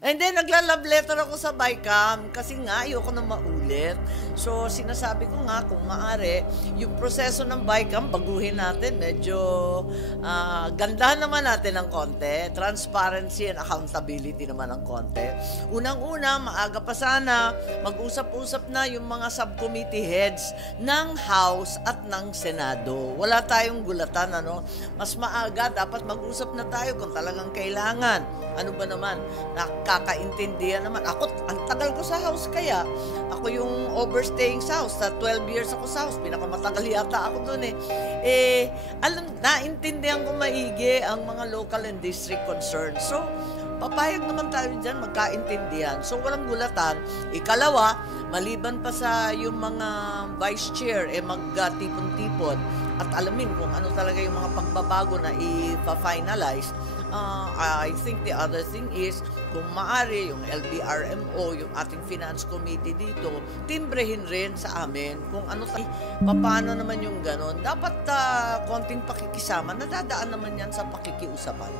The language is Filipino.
Hindi, nagla-love letter ako sa BICAM kasi nga ayoko na maulit. So, sinasabi ko nga kung maaari, yung proseso ng BICAM, baguhin natin. Medyo gandahan naman natin ng konti. Transparency and accountability naman ng konti. Unang-una, maaga pa sana, mag-usap-usap na yung mga subcommittee heads ng House at ng Senado. Wala tayong gulatan, ano? Mas maaga, dapat mag-usap na tayo kung talagang kailangan. Ano ba naman, nakakaintindihan naman. Ako, ang tagal ko sa House kaya. Ako yung overstaying sa House. 12 years ako sa House. Pinakamatagal yata ako dun eh. Naintindihan ko maigi ang mga local and district concerns. So, papayag naman tayo dyan, magkaintindihan. So, walang gulatan. Ikalawa, maliban pa sa yung mga vice chair, magtipon-tipon at alamin kung ano talaga yung mga pagbabago na i-finalize. I think the other thing is, kung maaari, yung LBRMO, yung ating finance committee dito, timbrehin rin sa amin kung ano paano naman yung ganon. Dapat konting pakikisama, nadadaan naman yan sa pakikiusapan.